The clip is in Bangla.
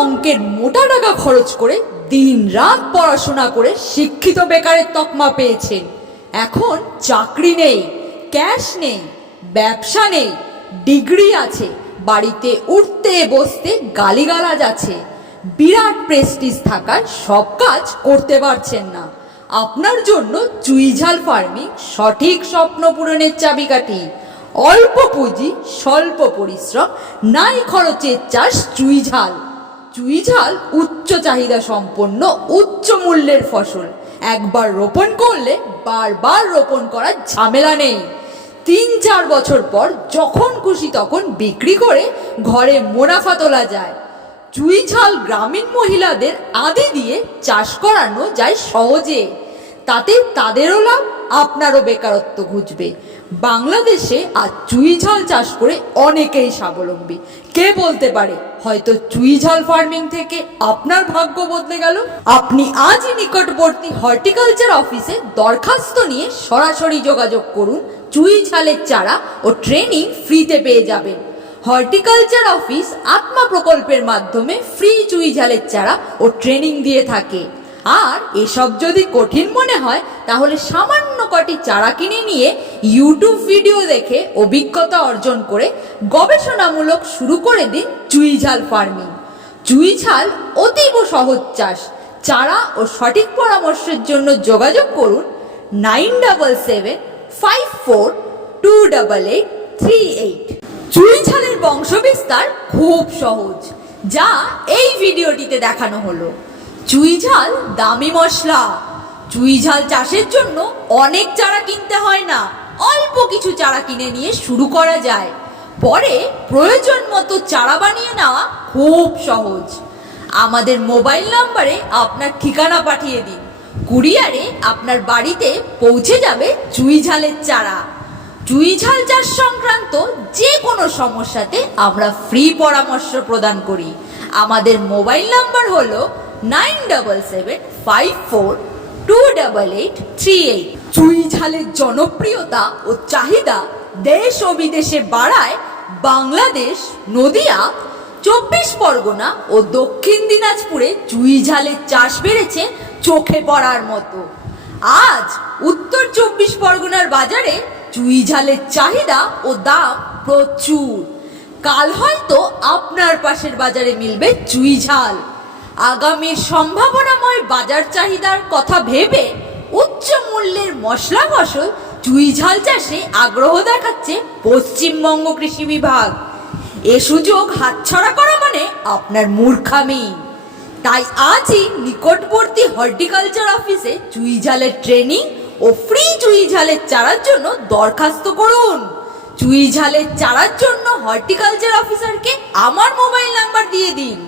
অঙ্কের মোটা টাকা খরচ করে দিন রাত পড়াশোনা করে শিক্ষিত বেকারের তকমা পেয়েছেন। এখন চাকরি নেই, ক্যাশ নেই, ব্যবসা নেই, ডিগ্রি আছে, বাড়িতে উঠতে বসতে গালিগালাজ আছে, বিরাট প্রেস্টিজ থাকায় সব কাজ করতে পারছেন না। আপনার জন্য চুই ঝাল ফার্মিং সঠিক স্বপ্ন পূরণের চাবিকাঠি। অল্প পুঁজি, স্বল্প পরিশ্রম, নাই খরচের চাষ চুই ঝাল। চুই ঝাল উচ্চ চাহিদা সম্পন্ন, উচ্চ মূল্যের ফসল। একবার রোপণ করলে বারবার রোপণ করার ঝামেলা নেই। 3-4 বছর পর যখন খুশি তখন বিক্রি করে ঘরে মুনাফা তোলা যায়। চুই ঝাল গ্রামীণ মহিলাদের আদি দিয়ে চাষ করানো যায় সহজে। তাতে তাদেরও লাভ, আপনারও বেকারত্ব ঘুচবে। বাংলাদেশে আজ চুই ঝাল চাষ করে অনেকেই স্বাবলম্বী। কে বলতে পারে হয়তো চুই ঝাল ফার্মিং থেকে আপনার ভাগ্য বদলে গেল। আপনি আজই নিকটবর্তী হর্টিকালচার অফিসে দরখাস্ত নিয়ে সরাসরি যোগাযোগ করুন। চুই ঝালের চারা ও ট্রেনিং ফ্রিতে পেয়ে যাবেন। হর্টিকালচার অফিস আত্মা প্রকল্পের মাধ্যমে ফ্রি চুই ঝালের চারা ও ট্রেনিং দিয়ে থাকে। আর এসব যদি কঠিন মনে হয় তাহলে সামান্য কটি চারা কিনে নিয়ে ইউটিউব ভিডিও দেখে অভিজ্ঞতা অর্জন করে গবেষণামূলক শুরু করে দিন চুই ঝাল ফার্মিং। চুই ঝাল অতীব সহজ চাষ। চারা ও সঠিক পরামর্শের জন্য যোগাযোগ করুন 9774242838। চুই ঝালের বংশবিস্তার খুব সহজ, যা এই ভিডিওটিতে দেখানো হলো। চুই ঝাল দামি মশলা। চুই ঝাল চাষের জন্য অনেক চারা কিনতে হয় না, অল্প কিছু চারা কিনে নিয়ে শুরু করা যায়। পরে প্রয়োজন মতো চারা বানিয়ে নেওয়া খুব সহজ। আমাদের মোবাইল নম্বরে আপনার ঠিকানা পাঠিয়ে দিন, কুরিয়ারে আপনার বাড়িতে পৌঁছে যাবে চুই ঝালের চারা। চুই ঝাল চাষ সংক্রান্ত যে কোনো সমস্যাতে আমরা ফ্রি পরামর্শ প্রদান করি। আমাদের মোবাইল নাম্বার হলো 9774242838। চুই ঝালের জনপ্রিয়তা ও চাহিদা দেশ ও বিদেশে বাড়ায় বাংলাদেশ, নদিয়া, 24 পরগনা ও দক্ষিণ দিনাজপুরে চুই ঝালের চাষ বেড়েছে চোখে পড়ার মতো। আজ উত্তর 24 পরগনার বাজারে চুই ঝালের চাহিদা ও দাম প্রচুর। কাল হয়তো আপনার পাশের বাজারে মিলবে চুই ঝাল। আগামীর সম্ভাবনাময় বাজার চাহিদার কথা ভেবে উচ্চ মূল্যের মশলা ফসল চুই ঝাল চাষে আগ্রহ দেখাচ্ছে পশ্চিমবঙ্গ কৃষি বিভাগ। এ সুযোগ হাতছাড়া করা মানে আপনার মূর্খামি। তাই আজই নিকটবর্তী হর্টিকালচার অফিসে চুই ঝালের ট্রেনিং ও ফ্রি চুই ঝালের চারার জন্য দরখাস্ত করুন। চুই ঝালের চারার জন্য হর্টিকালচার অফিসারকে আমার মোবাইল নাম্বার দিয়ে দিন।